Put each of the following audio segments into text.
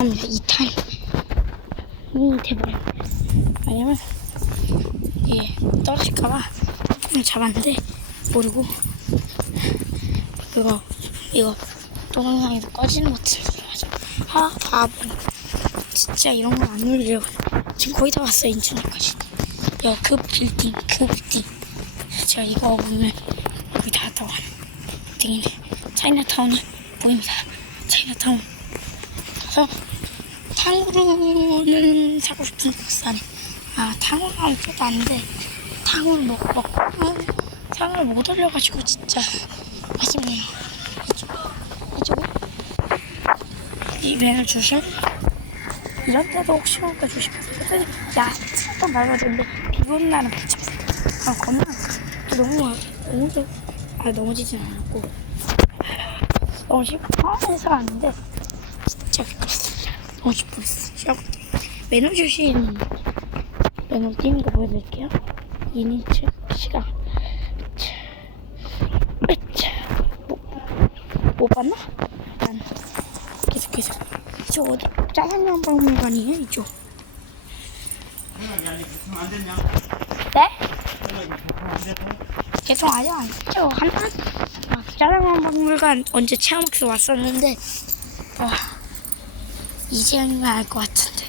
합니다. 2탄. 음, 대박. 왜냐면, 예, 떨어질까봐 잡았는데, 모르고, 그거, 이거, 동영상에서 꺼지는 눌러가지고, 아, 바보. 진짜 이런 거안 누르려고. 지금 거의 다 왔어요, 인천역까지. 야, 그 빌딩, 그 빌딩. 제가 이거 보면, 거의 다 왔다고 빌딩이네. 차이나타운이 보입니다. 차이나타운. 가서, 탕후루는 사고 싶은 안에 아 탕후루 하면 또 안돼. 탕후루 먹, 먹고 탕후루 못 올려가지고 진짜 아쉽네요. 이쪽 이쪽에 이 맨을 조심 이런 데도 혹시 모르니까 조심하세요? 야 살짝 밟아줬는데 비 오는 날은 밟지 아 겁나. 너무 너무 좀- 아 넘어지진 않았고. 너무 심판해서 왔는데 진짜 너무 기쁘겠어. 시작. 매너 주신 매너 띄는 거 보여드릴게요. 이니츠 시간. 자, 으차. 못, 못 봤나? 난 계속 계속. 저 어디 짜장면 박물관이에요 이쪽. 네? 안 했죠. 한번 아, 짜장면 박물관 언제 체험학습 왔었는데 와 이제는 알것 같은데.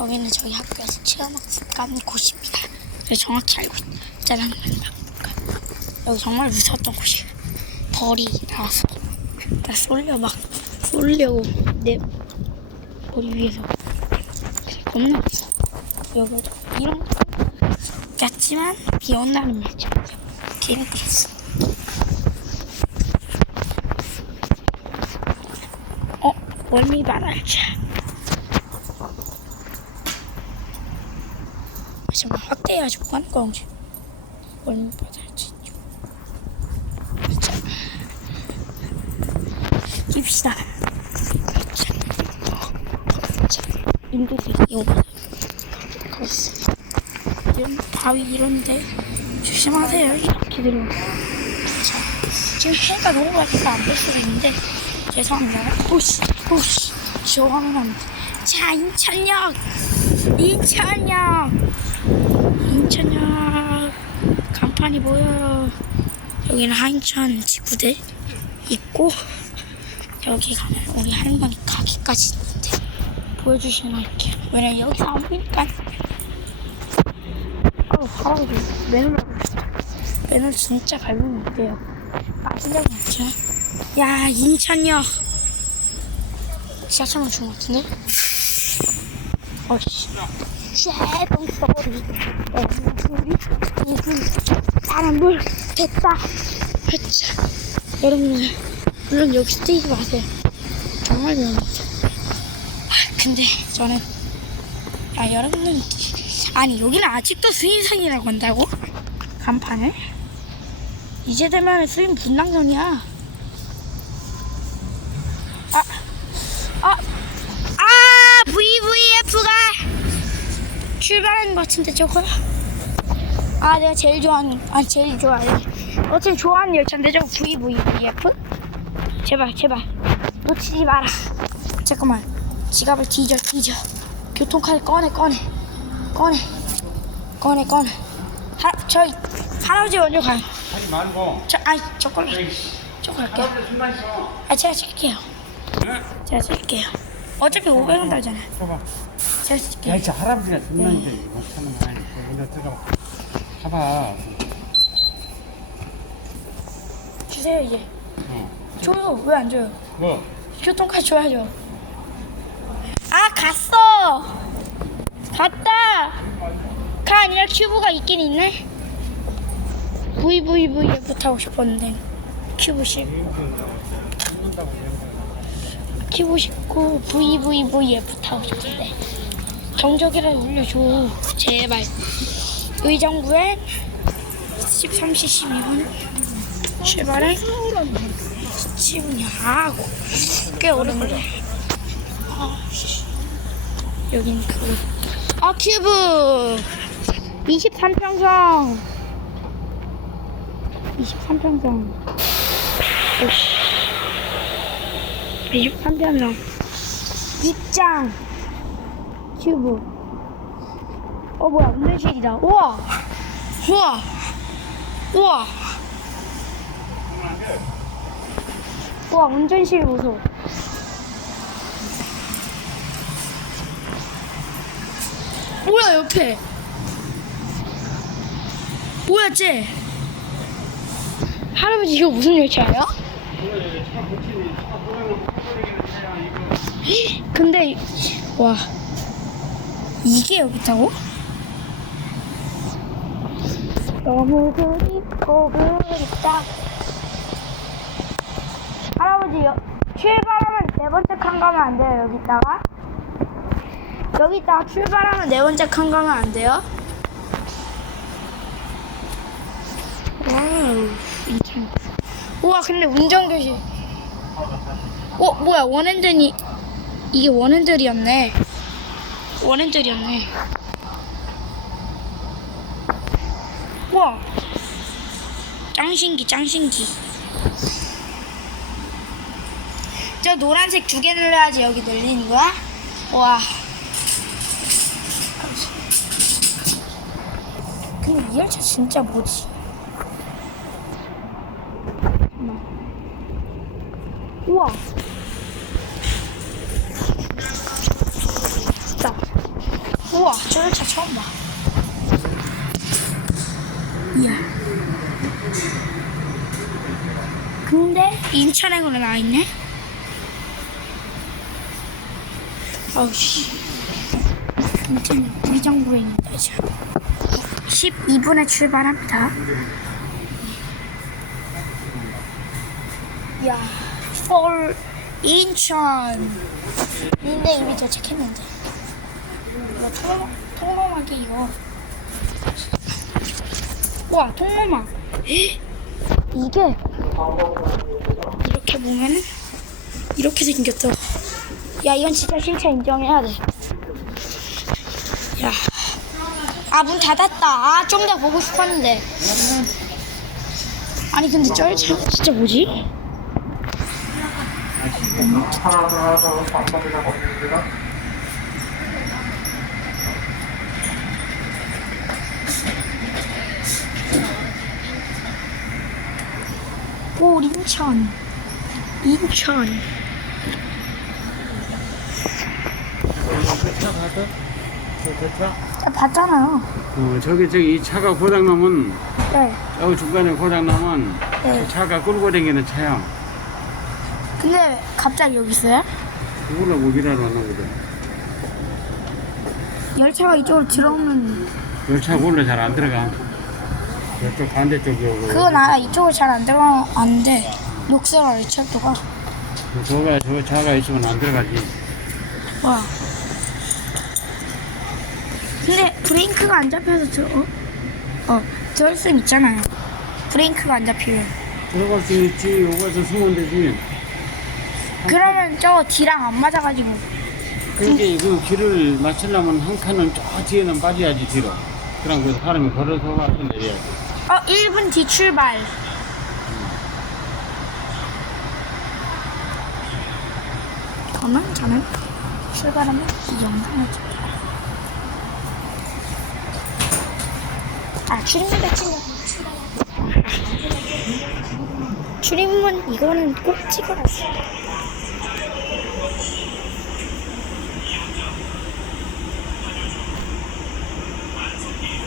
여기는 저희 학교에서 체험학습 간 곳입니다. 정확히 알고 있잖아요. 여기 정말 무서웠던 곳이에요. 벌이 나와서 나 쏠려 막 쏠려고 내 머리 위에서 겁나 무서워. 여기도 이런 거 같지만 비 온다는 말이 그랬어. 어, 월미 바랄자. 정말 확대해야지. 자, 깁시다. 자, 자, 인도들이 오고 그렇습니다. 이런 바위 이런데 조심하세요. 이렇게 들어오면. 자, 지금 해가 너무 밝아서 안 볼 수도 있는데 죄송합니다. 오씨, 오씨, 저 화면 안 돼. 자, 인천역, 인천역, 인천역 간판이 보여요. 여기는 하인천 지구대 있고 여기 가면 우리 할머니 가게까지 있는데 보여주시면 할게요. 왜냐면 여기서 안 보니까 아우 사람이 매너 를 매너 진짜 밟으면 안 돼요. 빠지려고 했죠. 야 인천역 지하철만 준것 같은데? 어씨 쉐동 소리 우리 이분 사람들 됐다 했자 여러분들 물론 여기 스테이지 마세요 정말 위험합니다 아, 근데 저는 아 여러분들 아니 여기는 아직도 수인선이라고 한다고? 간판을? 이제 되면 수인 분당선이야 아, 아, 아, VVF가 출발하는 것 같은데 저거야? 아, 내가 제일 좋아하는, 아, 제일 좋아해. 어차피 좋아하는 열차인데 저거 VVF? 제발, 제발. 놓치지 마라. 잠깐만. 지갑을 뒤져, 뒤져. 교통카드 꺼내, 꺼내. 꺼내. 꺼내, 꺼내. 하, 저희, 할아버지 먼저 가요. 하지 말고 저. 할아버지 숨만 쉬어 아, 제가 칠게요. 응? 제가 칠게요. 어차피 500원 달잖아요. 봐봐 제가 야 칠게요. 이제 할아버지가 숨만 쉬어 못하는 거 아니야 먼저 들어가 봐봐 주세요, 이제. 어. 줘요. 왜 안 줘요? 뭐? 교통카드 줘야죠. 아, 갔어! 갔다! 가 아니라 큐브가 있긴 있네? VVVF 타고 싶었는데. 큐브 10. 큐브 19 VVVF 타고 싶은데. 경적이라도 울려줘. 제발. 의정부에 13시 12분 출발해 17분이야. 아, 꽤 오래 걸려. 아, 씨. 여긴 그. 아, 큐브! 23평성! 23편성. 오씨. 23편성. 입장. 큐브. 어, 뭐야, 운전실이다. 우와! 우와! 우와! 우와, 운전실 보소. 뭐야, 옆에. 뭐야, 쟤? 할아버지, 이거 무슨 열차예요? 근데, 와. 이게 여기 있다고? 너무 그립고 그립다. 할아버지, 여, 출발하면 네 번째 칸 가면 안 돼요, 여기다가? 여기다가 출발하면 네 번째 칸 가면 안 돼요? 와우. 우와, 근데 운전교실. 어, 뭐야, 원핸들이, 이게 원핸들이었네. 원핸들이었네. 우와. 짱신기, 짱신기. 저 노란색 두 개 눌러야지 여기 늘리는 거야? 와. 근데 이 열차 진짜 뭐지? 근데 인천행으로 나와 있네. 아우 씨. 인천 의정부에 있는데 이제 12분에 출발합니다. 야, 서울 인천. 근데 이미 도착했는데. 이거 통로 통로막이 이거. 와 통로막. 헉! 이게 이렇게 보면은 이렇게 생겼어. 야 이건 진짜 실체 인정해야 돼. 야. 아 문 닫았다. 아 좀 더 보고 싶었는데. 아니 근데 저 차, 진짜 뭐지? 오 인천. 인천. 차 봤어? 저 차? 아, 봤잖아요. 어, 저기 저기 이 차가 고장나면 네. 저 중간에 고장나면 네. 그 차가 끌고 다니는 차야. 근데 갑자기 여기 있어요? 그걸로 뭐 일하러 왔나 보다. 열차가 이쪽으로 들어오면 열차 그걸로 잘안 들어가. 저쪽 반대쪽이 오고. 그건 알아. 이쪽으로 잘 안 들어가는데 녹색 열차도가 저가 저 차가 있으면 안 들어가지. 와. 근데 브레이크가 안 잡혀서 들 어? 어 들을 순 있잖아요. 브레이크가 안 잡히면. 들어갈 수 있지. 여기서 숨으면 되지. 그러면 저거 뒤랑 안 맞아가지고. 그게 그 길을 맞추려면 한 칸은 저 뒤에는 빠져야지 뒤로. 그럼 그 사람이 걸어서 가서 내려야지. 어 1분 뒤 출발. 그러면 저는 출발하면 이 영상을 찍게요. 아 출입문 배치는 출입문 이거는 꼭 찍어놨어.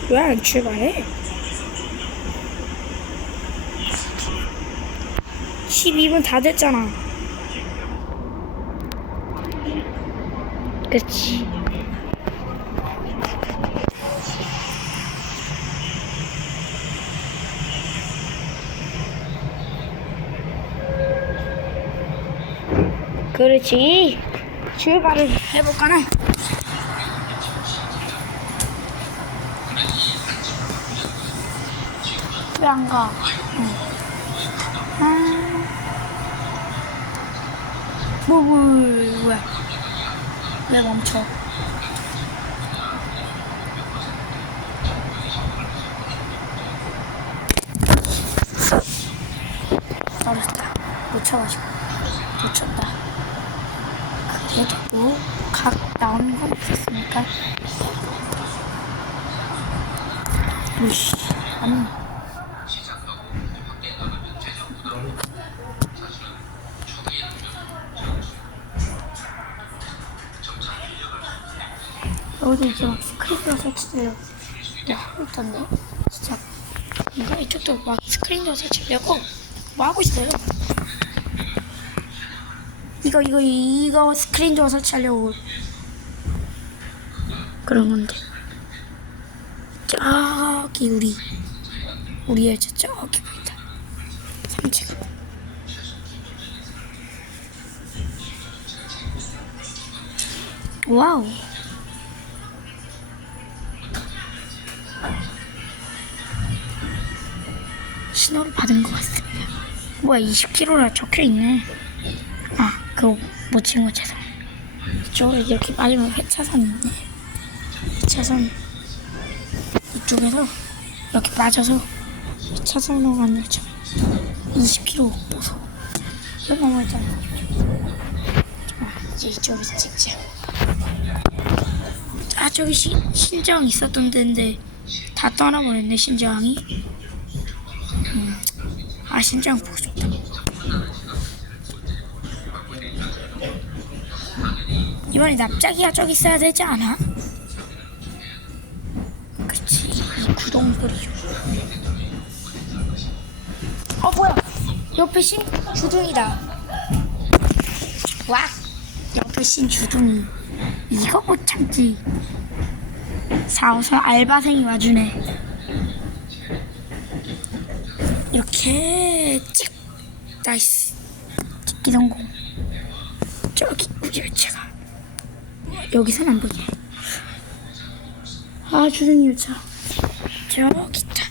왜안 출발해? 12분 다 됐잖아. 그치. 그렇지. 출발을 해볼까나? 왜 안 가? 응. 아. 뭐, 뭐? 왜 멈춰? 놓쳐가지고 놓쳤다. 그래도 뭐 각 나오는 건 없었으니까. 으씨, 아니. 이제 막 스크린도 설치되려고. 뭐 하고 있던데 진짜 뭔가 이쪽도 막 스크린도 설치되려고 뭐 하고 있어요? 이거 이거 이거 스크린도 설치하려고 그런 건데. 저기 우리 우리 열차 저기 보인다. 삼지가 와우 뭐야 20km라 적혀 있네. 아 그거 못 찍은 거 죄송. 이쪽에 이렇게 빠지면 회차선이 있네. 회차선 이쪽에서 이렇게 빠져서 회차선으로 가는 열차 20km 보소. 이거 넘어있잖아. 이제 이쪽에서 찍자. 아 저기 시, 신장 있었던 데인데 다 떠나버렸네 신장이. 아 신장 보고 싶다. 이번에 납작이가 저기 있어야 되지 않아? 그렇지 이 구동소리죠. 어 뭐야? 옆에 신 주둥이다. 와 옆에 신 주둥이 이거 못 참지. 사오서 알바생이 와주네. 이렇게 찍 나이스 찍기 성공 저기 우리 열차가 여기선 안 보이네 아 주둥이 열차 저기 있다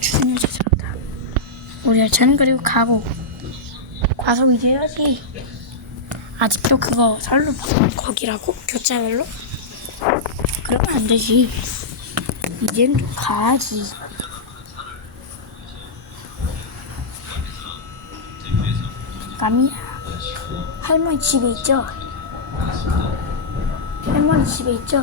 주둥이 열차 저기다. 우리 열차는 그리고 가고. 과속이 돼야지 아직도 그거 설로 거기라고? 교차별로? 그러면 안 되지. 이젠 좀 가야지. 감이야. 할머니 집에 있죠? 할머니 집에 있죠?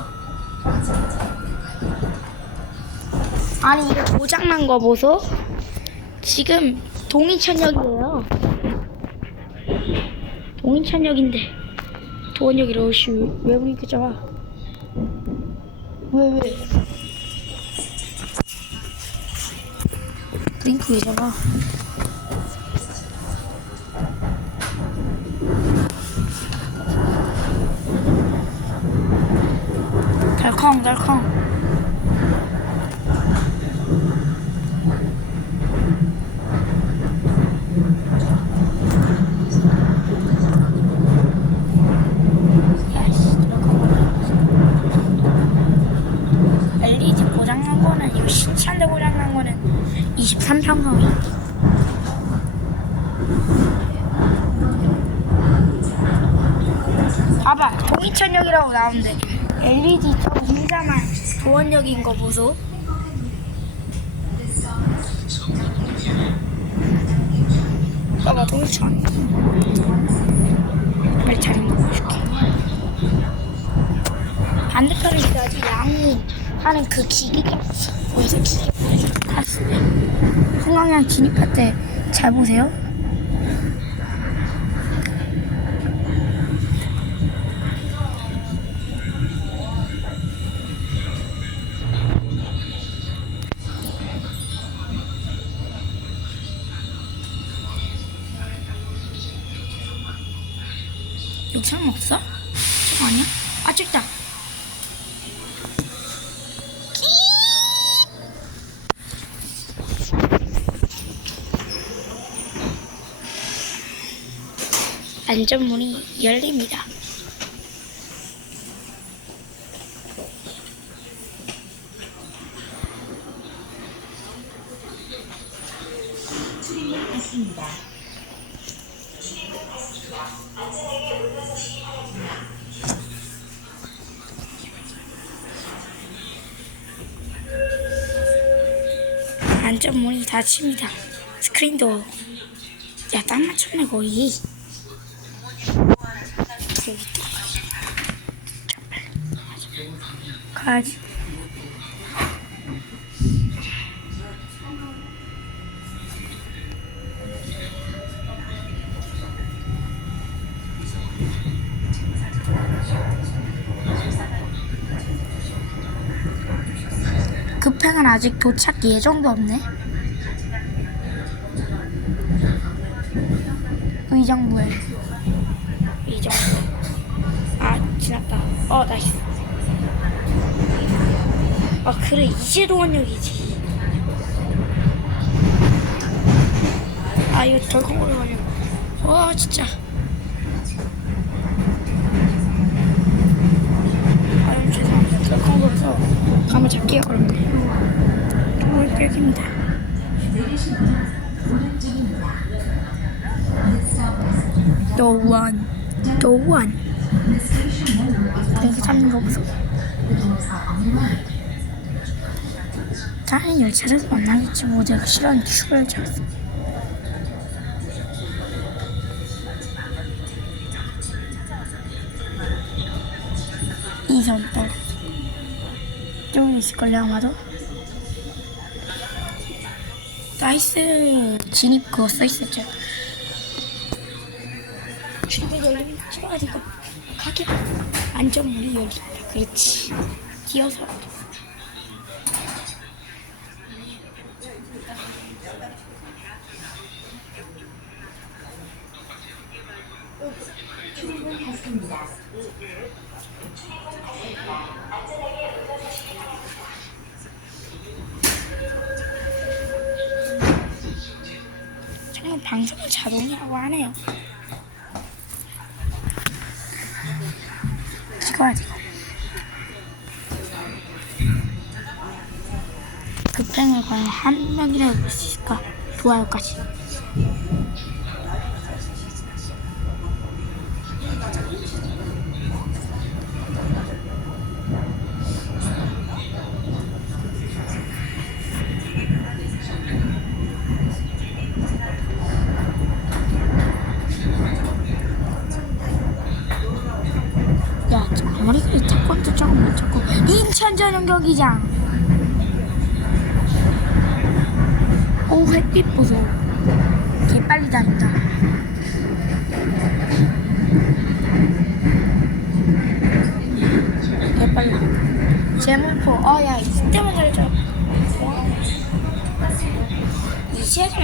아니 이거 고장난 거 보소. 지금 동인천역이에요. 동인천역인데 도원역이라 오시 왜 우리 그자 와? 왜 왜? 왜 잡아? 덜컹덜컹 야씨 덜컹 LED 고장난 거는 이거 신차인데 고장난 거는 23평형이야 봐봐 동이천역이라고 나오는데 LED 저 길다만 도원역인 거 보소. 봐봐 동이천. 빨리 잘 읽어줄게. 반대편에 있어야지 양이 하는 그 기계가 보여서 기계 봤어요 풍광양 진입할 때 잘 보세요 여기 사람 없어? 저거 아니야? 아 저기다 안전문이 열립니다. 안전문이 닫힙니다. 스크린도 야, 딱 맞췄네, 거의. 여기 또 가야지. 급행은 아직 도착 예정도 없네. 의정부에. 의정부. 아, 지났다. 어, 나이스. 아, 그래. 이재도원역이지. 아, 이거 덜컹거려가지고. 와, 진짜. 아유, 죄송합니다. 덜컹거려서 감을 잡기가 어렵네요. 정말 one. No one. 이렇게 잡는 거 보소. 다른 열차에서 만나겠지 뭐 내가 싫어하는 큐를 잡았어. 이선 또. 좀 있을걸요 아마도. 나이스. 진입 그거 써있었죠. 출입을 열리면 찍어가지고 가게 안전문이 열린다. 그렇지. 뛰어서. 방송은 자동이라고 하네요 찍어야 돼. 급행을 과연 한 명이라도 볼 수 있을까? 좋아요까지. 야, 저 아무리 그래도 태권도 조금 못 잡고 전용 경기장. 오 햇빛 보소. 개 빨리 다닌다. 개 빨리. 제물포. 어야 이때만 잘줘. 이제 잘잡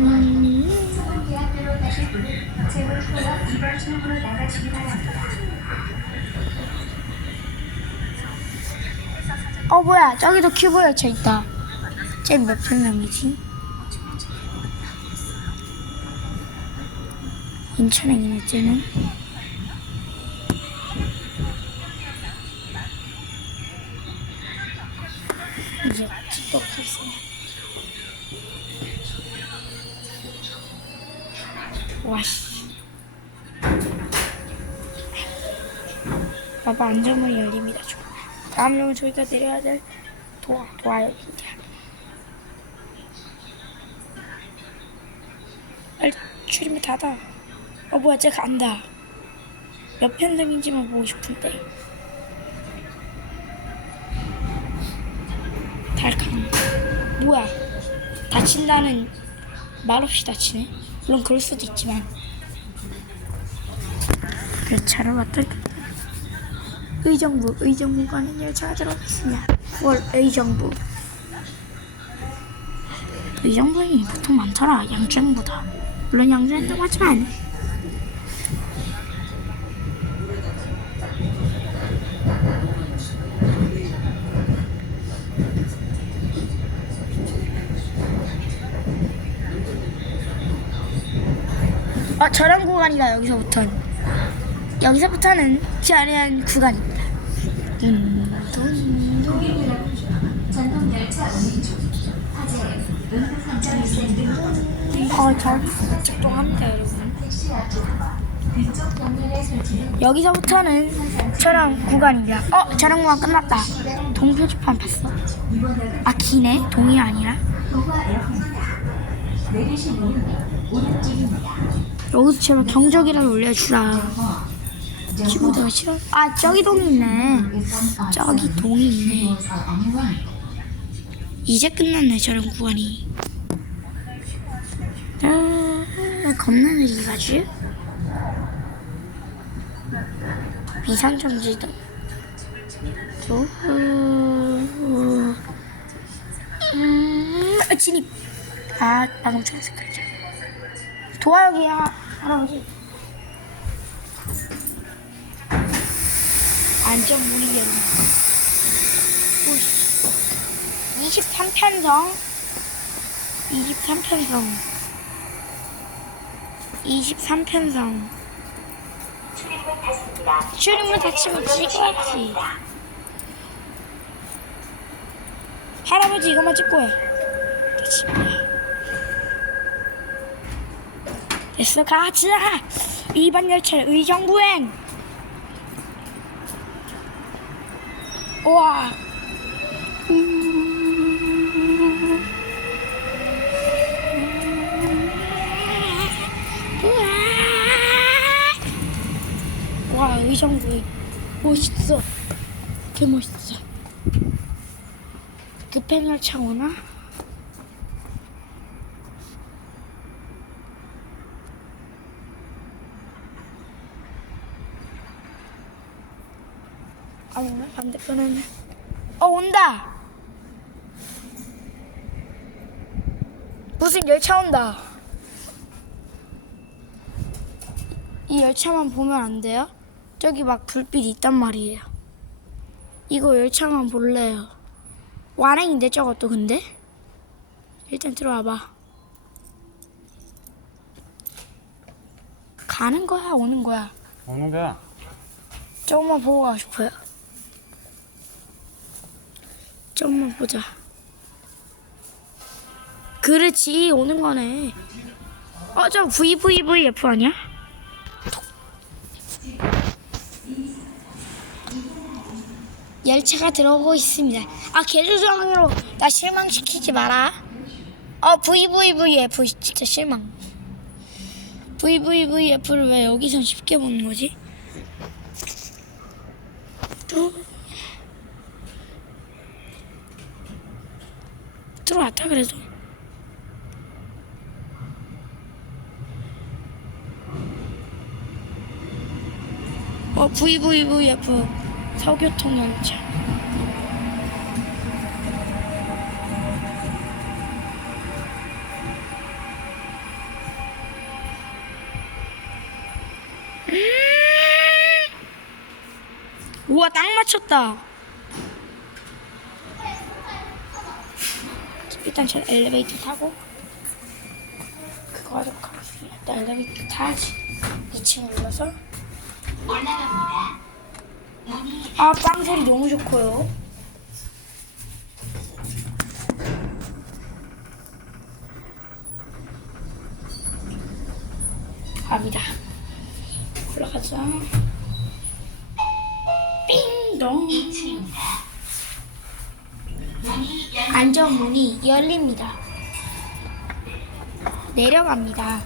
음. 어 뭐야 저기도 큐브 열차 있다 쟤몇 평명이지? 인천에 있는 쟤는 안전문이 열립니다. 저. 다음으로 저희가 내려야 될 도화 도화역입니다 빨리 출입문 닫아. 어 뭐야 쟤 간다 몇 편등인지만 보고 싶은데. 달캉 뭐야? 다친다는 말없이 다치네? 물론 그럴 수도 있지만. 열차를 왔다 의정부 의정부 가는 열차가 들어왔습니다. 월 의정부. 의정부에 보통 많더라 양주행보다. 물론 양주행도 하지만. 아 저런 구간이다 여기서부터는 여기서부터는 구간입니다 응급 환자 발생 등 어, 잘 작동합니다, 여러분. 여기서부터는 촬영 구간입니다. 어, 촬영 구간 끝났다. 동 표지판 봤어? 아, 기네? 동이 아니라? 여기서 제발 경적이라도 올려주라. 친구들가 싫어? 아, 저기 동이 있네. 저기 동이 있네. 이제 끝났네, 촬영 구간이. 아, 겁나 느리 가지? 비상정지등. 또, 음, 아, 진입. 아, 방금 초록색 그랬죠. 도화역이야, 할아버지. 안전문이 열린. 23편성. 23편성. 23편성. 출입문 닫히면 찍어야지. 할아버지 이것만 찍고 해. 됐어 가자. 2번 열차 의정부행. 우와. 와 의정부 멋있어 개 멋있어 급행열차 오나? 아니면 반대편에는 어 온다 무슨 열차 온다 이 열차만 보면 안 돼요? 저기 막 불빛 있단 말이에요. 이거 열차만 볼래요. 완행인데 저것도 근데? 일단 들어와봐. 가는 거야 오는 거야? 오는 거야. 조금만 보고 가고 싶어요. 조금만 보자. 그렇지 오는 거네. 어저 VVVF 아니야? 열차가 들어오고 있습니다. 아 개조정으로 나 실망시키지 마라. 어 VVVF 진짜 실망. VVVF를 왜 여기서 쉽게 보는 거지? 또 들어왔다 그래도. 어 VVVF 서교통 열차. 음! 우와 딱 맞췄다. 일단 저 엘리베이터 타고 그거 하도록 하겠습니다. 일단 엘리베이터 타야지. 2층 올라서 아, 빵 소리 너무 좋고요. 안전문이 열립니다. 내려갑니다.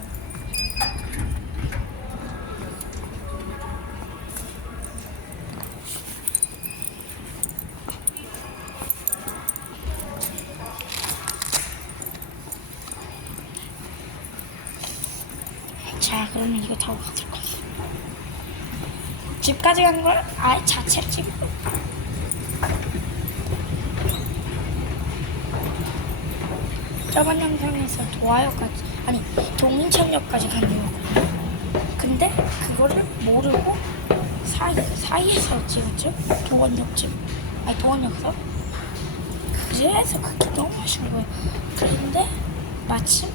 자, 그러면 이거 타고 가도록 하겠습니다. 집까지 가는 걸 아예 자체로 찍고. 저번 영상에서 도화역까지, 아니, 동인천역까지 가는 거거든요. 근데 그거를 모르고 사이, 사이에서 찍었죠? 도원역쯤. 아니, 도원역에서. 그래서 그게 너무 아쉬운 거예요. 그런데 마침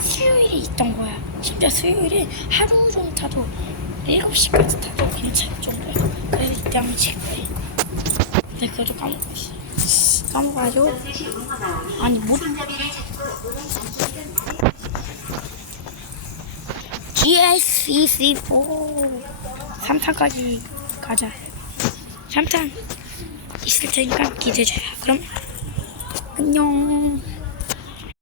수요일이 있던 거야. 심지어 수요일에 하루 종일 타도 7시까지 타도 괜찮을 정도야. 그래서 이때 한번 체크해. 근데 그것도 까먹고 있어. 까먹어가지고 아니 뭐. 못 GSEC4 3탄까지 가자. 3탄 있을 테니까 기대해줘요. 그럼 안녕.